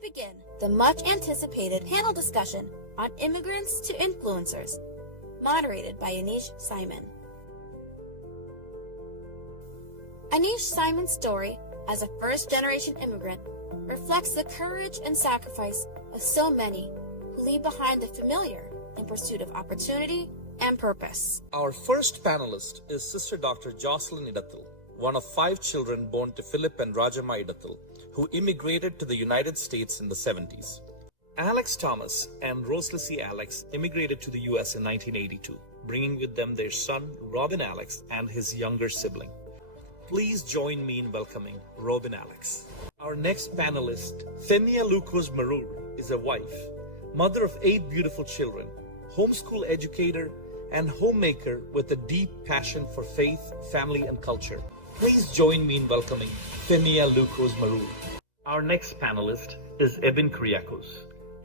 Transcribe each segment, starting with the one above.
to begin the much-anticipated panel discussion on Immigrants to Influencers, moderated by Anish Simon. Anish Simon's story as a first-generation immigrant reflects the courage and sacrifice of so many who leave behind the familiar in pursuit of opportunity and purpose. Our first panelist is Sister Dr. Jocelyn Idathil, one of 5 children born to Philip and Rajama Idathil, who immigrated to the United States in the 70s. Alex Thomas and Rose Lissy Alex immigrated to the US in 1982, bringing with them their son, Robin Alex, and his younger sibling. Please join me in welcoming Robin Alex. Our next panelist, Fenia Lucas Marur, is a wife, mother of 8 beautiful children, homeschool educator, and homemaker with a deep passion for faith, family, and culture. Please join me in welcoming Fenia Lucas Marur. Our next panelist is Ebin Kuriakos.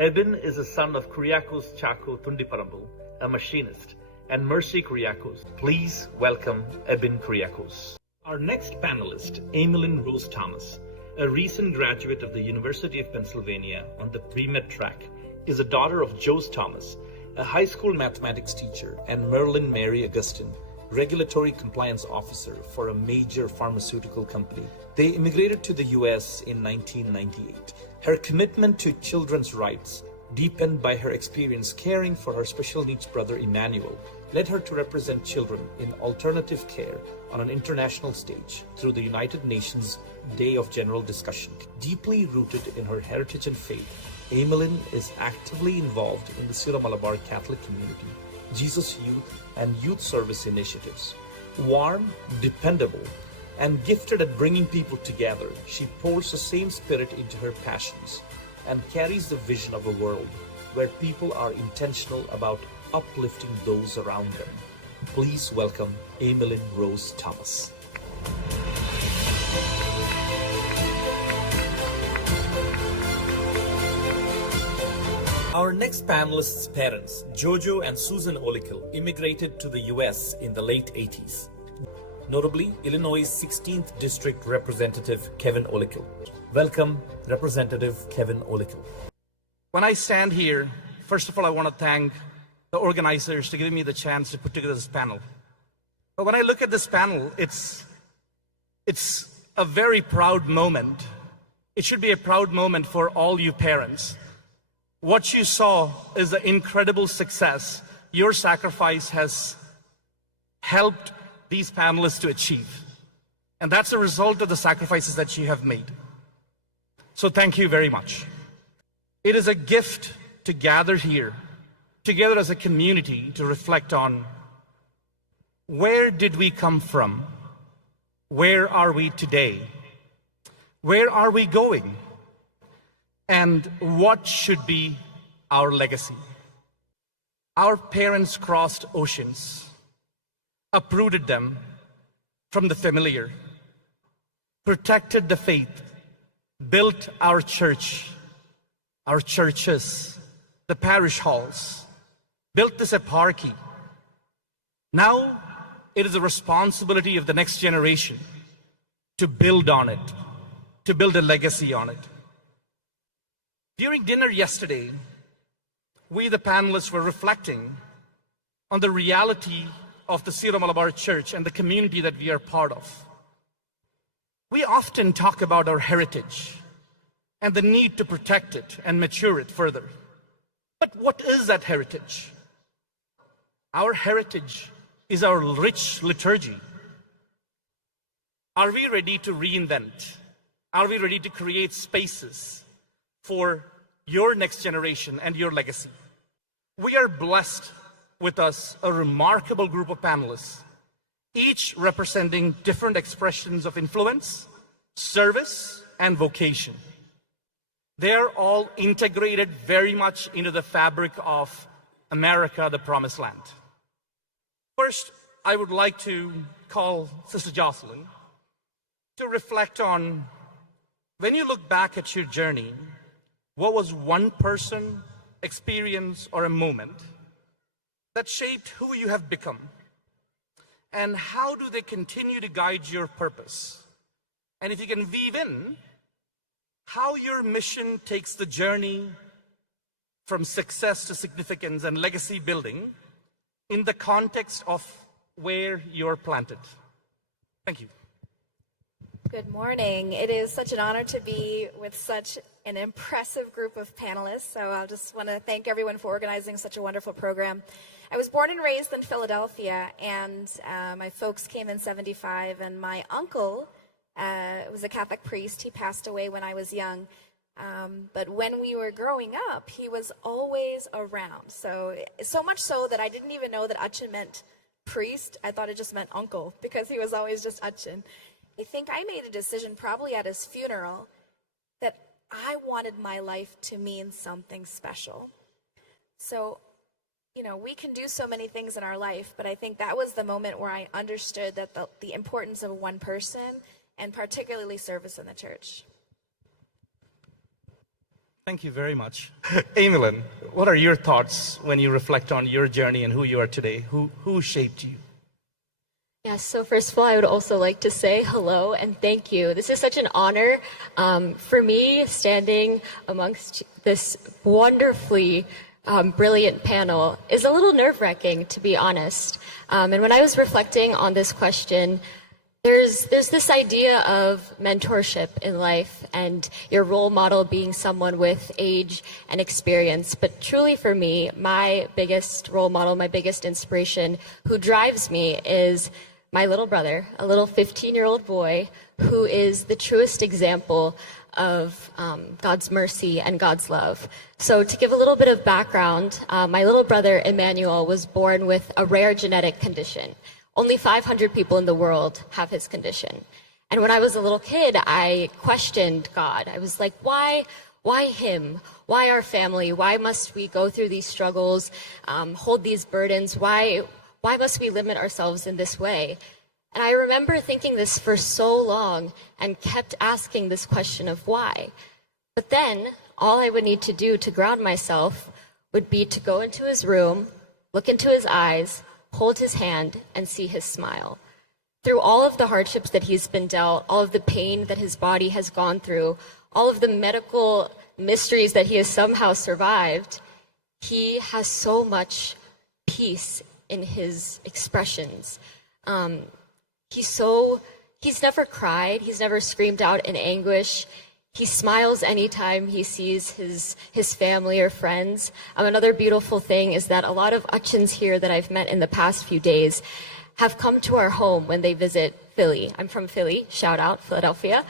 Ebin is the son of Kuriakos Chaco Tundiparambu, a machinist, and Mercy Kuriakos. Please welcome Ebin Kuriakos. Our next panelist, Emmeline Rose Thomas, a recent graduate of the University of Pennsylvania on the pre-med track, is a daughter of Jose Thomas, a high school mathematics teacher, and Merlin Mary Augustine, regulatory compliance officer for a major pharmaceutical company. They immigrated to the US in 1998. Her commitment to children's rights, deepened by her experience caring for her special needs brother Emmanuel, led her to represent children in alternative care on an international stage through the United Nations Day of General Discussion. Deeply rooted in her heritage and faith, Emmeline is actively involved in the Syro-Malabar Catholic community, Jesus Youth, and youth service initiatives. Warm, dependable, and gifted at bringing people together, she pours the same spirit into her passions and carries the vision of a world where people are intentional about uplifting those around them. Please welcome Emmeline Rose Thomas. Our next panelist's parents, Jojo and Susan Olikil, immigrated to the US in the late 80s. Notably, Illinois' 16th District Representative Kevin Olikil. Welcome, Representative Kevin Olikil. When I stand here, first of all, I want to thank the organizers for giving me the chance to put together this panel. But when I look at this panel, it's a very proud moment. It should be a proud moment for all you parents. What you saw is the incredible success your sacrifice has helped these panelists to achieve. And that's a result of the sacrifices that you have made. So thank you very much. It is a gift to gather here, together as a community, to reflect on where did we come from? Where are we today? Where are we going? And what should be our legacy? Our parents crossed oceans, uprooted them from the familiar, protected the faith, built our church, our churches, the parish halls, built this eparchy. Now it is the responsibility of the next generation to build on it, to build a legacy on it. During dinner yesterday, we, the panelists, were reflecting on the reality of the Syro-Malabar Church and the community that we are part of. We often talk about our heritage and the need to protect it and mature it further. But what is that heritage? Our heritage is our rich liturgy. Are we ready to reinvent? Are we ready to create spaces for your next generation and your legacy? We are blessed with us a remarkable group of panelists, each representing different expressions of influence, service, and vocation. They are all integrated very much into the fabric of America, the Promised Land. First, I would like to call Sister Jocelyn to reflect on, when you look back at your journey, what was one person, experience, or a moment that shaped who you have become? And how do they continue to guide your purpose? And if you can weave in, how your mission takes the journey from success to significance and legacy building in the context of where you're planted. Thank you. Good morning. It is such an honor to be with such an impressive group of panelists. So I just want to thank everyone for organizing such a wonderful program. I was born and raised in Philadelphia, and my folks came in '75, and my uncle was a Catholic priest. He passed away when I was young. But when we were growing up, he was always around. So much so that I didn't even know that Achin meant priest. I thought it just meant uncle, because he was always just Achin. I think I made a decision probably at his funeral that I wanted my life to mean something special. So, we can do so many things in our life, but I think that was the moment where I understood that the importance of one person, and particularly service in the church. Thank you very much. Emilyn, what are your thoughts when you reflect on your journey and who you are today? Who shaped you? Yes, so first of all, I would also like to say hello and thank you. This is such an honor for me, standing amongst this wonderfully brilliant panel is a little nerve-wracking, to be honest. And when I was reflecting on this question, there's this idea of mentorship in life and your role model being someone with age and experience. But truly for me, my biggest role model, my biggest inspiration, who drives me is my little brother, a little 15-year-old boy who is the truest example of God's mercy and God's love. So to give a little bit of background, my little brother Emmanuel was born with a rare genetic condition. Only 500 people in the world have his condition. And when I was a little kid, I questioned God. I was like, why him? Why our family? Why must we go through these struggles, hold these burdens? Why must we limit ourselves in this way? And I remember thinking this for so long and kept asking this question of why. But then all I would need to do to ground myself would be to go into his room, look into his eyes, hold his hand, and see his smile. Through all of the hardships that he's been dealt, all of the pain that his body has gone through, all of the medical mysteries that he has somehow survived, he has so much peace in his expressions. He's never cried, he's never screamed out in anguish. He smiles anytime he sees his family or friends. Another beautiful thing is that a lot of Achins here that I've met in the past few days have come to our home when they visit Philly. I'm from Philly, shout out, Philadelphia.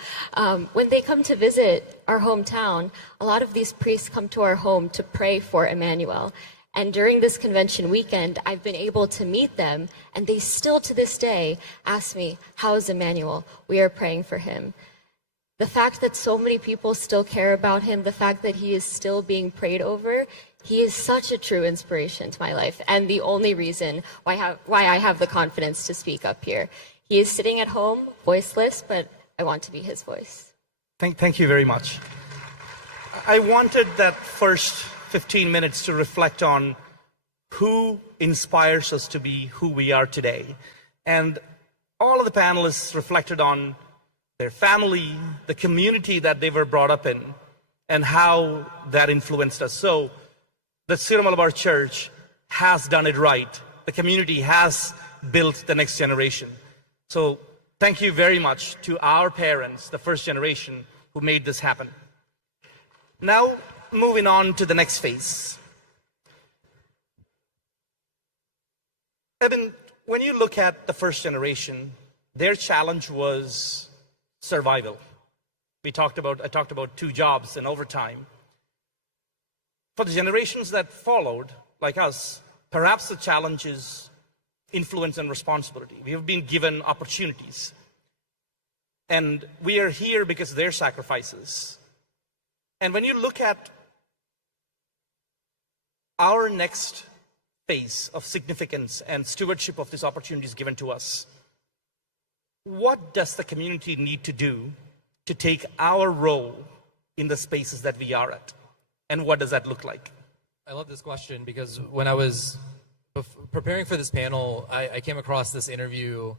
When they come to visit our hometown, a lot of these priests come to our home to pray for Emmanuel. And during this convention weekend, I've been able to meet them, and they still to this day ask me, "How's Emmanuel? We are praying for him." The fact that so many people still care about him, the fact that he is still being prayed over, he is such a true inspiration to my life, and the only reason why I have the confidence to speak up here. He is sitting at home, voiceless, but I want to be his voice. Thank you very much. I wanted that first 15 minutes to reflect on who inspires us to be who we are today. And all of the panelists reflected on their family, the community that they were brought up in, and how that influenced us. So the Syro-Malabar Church has done it right. The community has built the next generation. So thank you very much to our parents, the first generation, who made this happen. Now, moving on to the next phase. Evan, when you look at the first generation, their challenge was survival. I talked about 2 jobs and overtime. For the generations that followed, like us, perhaps the challenge is influence and responsibility. We have been given opportunities. And we are here because of their sacrifices. And when you look at our next phase of significance and stewardship of these opportunities given to us, what does the community need to do to take our role in the spaces that we are at? And what does that look like? I love this question because when I was preparing for this panel, I came across this interview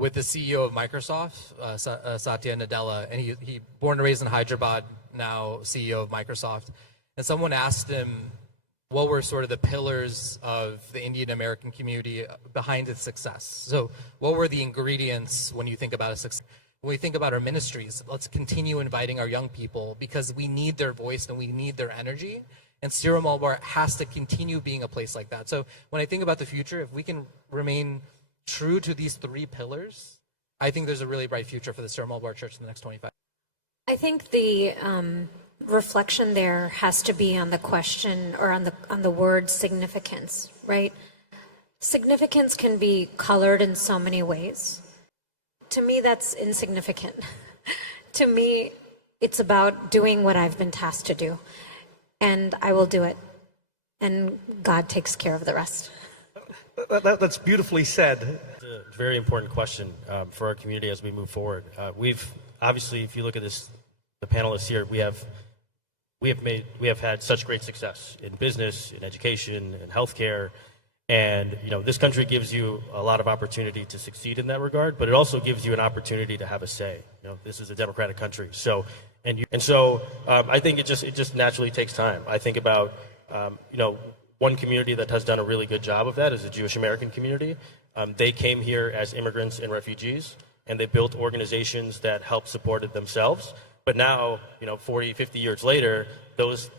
with the CEO of Microsoft, Satya Nadella, and he born and raised in Hyderabad, now CEO of Microsoft. And someone asked him what were sort of the pillars of the Indian American community behind its success. So what were the ingredients when you think about a success? When we think about our ministries, let's continue inviting our young people because we need their voice and we need their energy. And Syro-Malabar has to continue being a place like that. So when I think about the future, if we can remain true to these three pillars, I think there's a really bright future for the Syro-Malabar Church in the next 25 years. I think the reflection there has to be on the question or on the word significance, right? Significance can be colored in so many ways. To me, that's insignificant. To me, it's about doing what I've been tasked to do, and I will do it, and God takes care of the rest. That's beautifully said. It's a very important question for our community as we move forward. We've obviously, if you look at this, the panelists here, we have had such great success in business, in education, in healthcare, and this country gives you a lot of opportunity to succeed in that regard, but it also gives you an opportunity to have a say. This is a democratic country, so I think it just naturally takes time. I think about one community that has done a really good job of that is the Jewish American community. They came here as immigrants and refugees, and they built organizations that helped supported themselves. But now, 40, 50 years later, those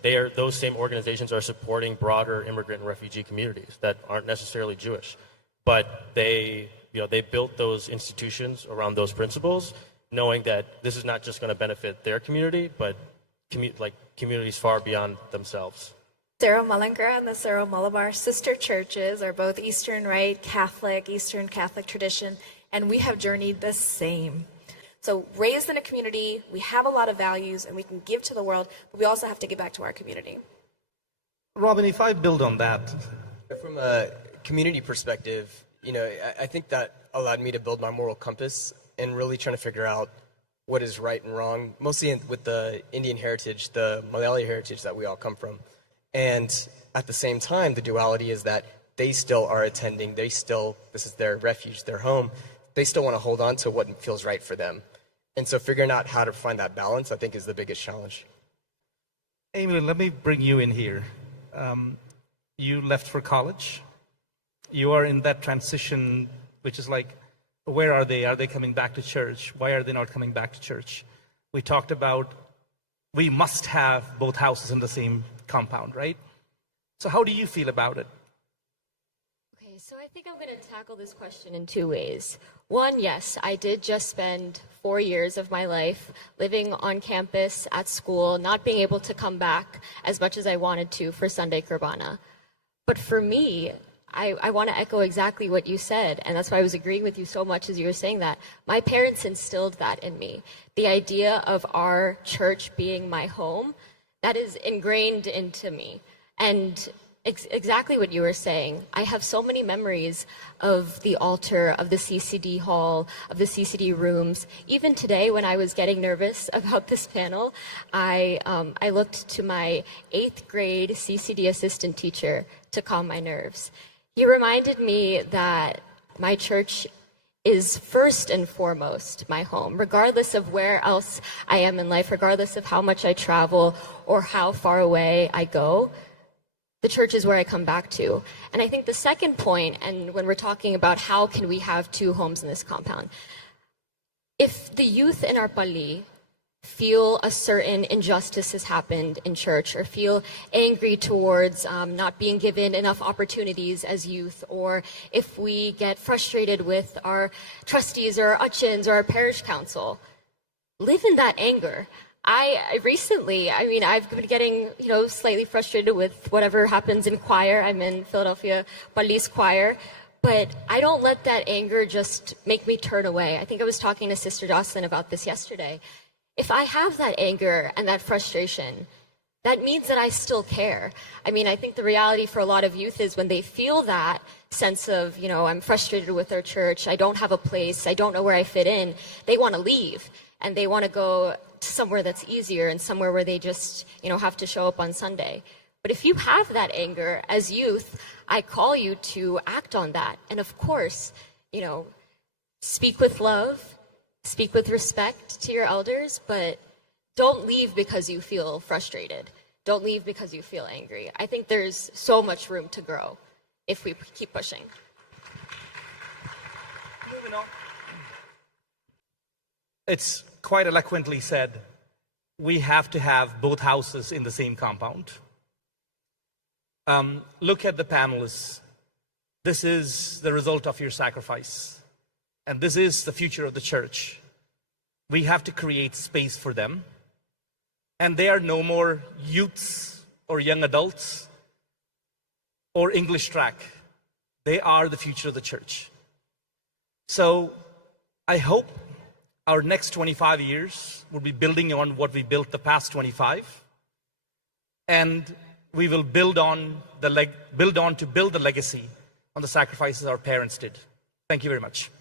same organizations are supporting broader immigrant and refugee communities that aren't necessarily Jewish. But they built those institutions around those principles, knowing that this is not just going to benefit their community, but communities far beyond themselves. Syro-Malabar and the Syro-Malabar sister churches are both Eastern Rite Catholic, Eastern Catholic tradition, and we have journeyed the same. So raised in a community, we have a lot of values and we can give to the world, but we also have to give back to our community. Robin, if I build on that. From a community perspective, I think that allowed me to build my moral compass and really trying to figure out what is right and wrong, mostly with the Indian heritage, the Malayali heritage that we all come from. And at the same time, the duality is that they still are attending, this is their refuge, their home. They still want to hold on to what feels right for them. And so figuring out how to find that balance, I think, is the biggest challenge. Amy, let me bring you in here. You left for college. You are in that transition, which is like, where are they? Are they coming back to church? Why are they not coming back to church? We talked about we must have both houses in the same compound, right? So how do you feel about it? Okay, so I think I'm going to tackle this question in two ways. One, yes, I did just spend 4 years of my life living on campus at school, not being able to come back as much as I wanted to for Holy Qurbana. But for me, I want to echo exactly what you said, and that's why I was agreeing with you so much as you were saying that. My parents instilled that in me. The idea of our church being my home, that is ingrained into me. And exactly what you were saying. I have so many memories of the altar, of the CCD hall, of the CCD rooms. Even today, when I was getting nervous about this panel, I looked to my 8th grade CCD assistant teacher to calm my nerves. He reminded me that my church is first and foremost my home, regardless of where else I am in life, regardless of how much I travel or how far away I go. The church is where I come back to. And I think the second point, and when we're talking about how can we have two homes in this compound, if the youth in our pali feel a certain injustice has happened in church or feel angry towards not being given enough opportunities as youth, or if we get frustrated with our trustees or our uchins or our parish council, live in that anger. I've been getting, slightly frustrated with whatever happens in choir. I'm in Philadelphia Police Choir, but I don't let that anger just make me turn away. I think I was talking to Sister Jocelyn about this yesterday. If I have that anger and that frustration, that means that I still care. I think the reality for a lot of youth is when they feel that sense of, I'm frustrated with their church, I don't have a place, I don't know where I fit in, they want to leave and they want to go somewhere that's easier and somewhere where they just, have to show up on Sunday. But if you have that anger as youth, I call you to act on that. And of course, speak with love, speak with respect to your elders, but don't leave because you feel frustrated. Don't leave because you feel angry. I think there's so much room to grow if we keep pushing. Moving on. It's quite eloquently said, we have to have both houses in the same compound. Look at the panelists. This is the result of your sacrifice. And this is the future of the church. We have to create space for them. And they are no more youths or young adults or English track. They are the future of the church. So I hope our next 25 years will be building on what we built the past 25. And we will build on to build the legacy on the sacrifices our parents did. Thank you very much.